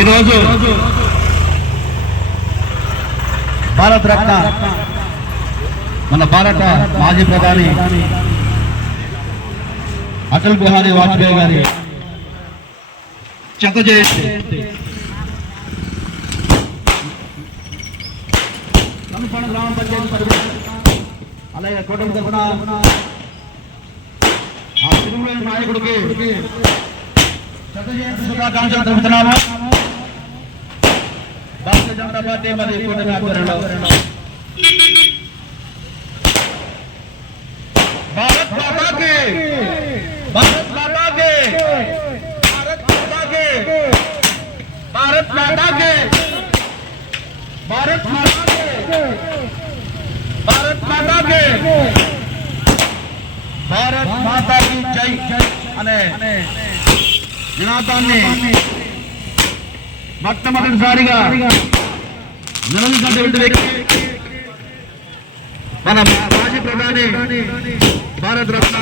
ఈరోజు భారత రత్న మన భారత మాజీ ప్రధాని అటల్ బిహారీ వాజ్పేయి గారి చెత్త జయంతి. గ్రామ పంచాయతీ అలాగే తరఫున ఆ తిరుమల నాయకుడికి చెత్త జయంతి శుభాకాంక్షలు తెలుపుతున్నాము భారతీయ జనతా పార్టీ మరియు కూటమి ఆధ్వర్యంలో భారత్ మాతా కి భారత్ మాతా కి భారత్ మాతా కి భారత్ మాతా కి భారత్ మాతా కి భారత్ మాతా కి భారత్ మాతా కి జై అనే నినాదాన్ని మొట్టమొదటిసారిగా నిలదీసినటువంటి వ్యక్తి మన మాజీ ప్రధాని భారత రత్న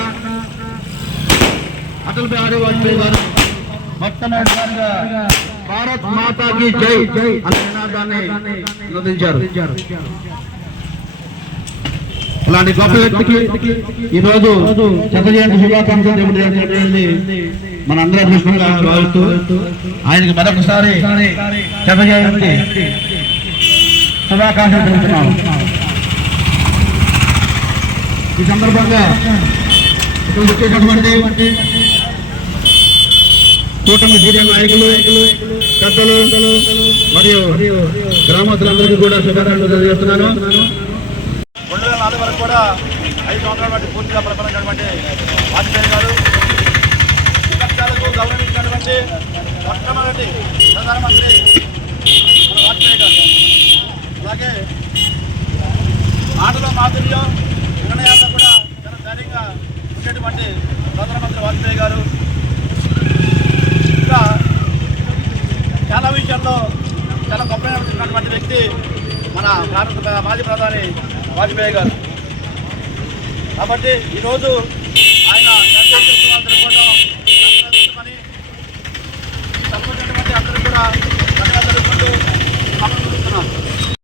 అటల్ బిహారీ వాజ్పేయి గారు మొట్టమొదటిసారిగా భారత్ మాతాకి జై జై అనే నినాదాన్ని నిలదించారు అలాంటి గొప్ప వ్యక్తికి ఈ రోజు శత జయంతి శుభాకాంక్షలు తెలియజేయడం. మన అందరి అదృష్టంగా భావిస్తూ ఆయనకి మరొకసారి చెత్త జయంతి శుభాకాంక్షలు తెలుపుతున్నాం. ఈ సందర్భంగా వచ్చేటటువంటి కూటమి సీనియర్ నాయకులు పెద్దలు మరియు గ్రామస్తులందరికీ కూడా శుభాకాంక్షలు తెలియజేస్తున్నాను. కూడా ఐదు సంవత్సరాల బట్టి పూర్తిగా ప్రపంచినటువంటి వాజ్పేయి గారు విపక్షాలకు గౌరవించినటువంటి మొట్టమొదటి ప్రధానమంత్రి వాజ్పేయి గారు. అలాగే మాటలో మాధుర్యం నిర్ణయాల్లో కూడా చాలా ధైర్యంగా ఉండేటువంటి ప్రధానమంత్రి వాజ్పేయి గారు. ఇంకా చాలా విషయాల్లో చాలా గొప్పైనటువంటి వ్యక్తి మన భారత మాజీ ప్రధాని వాజ్పేయి గారు. కాబట్టి ఈరోజు ఆయన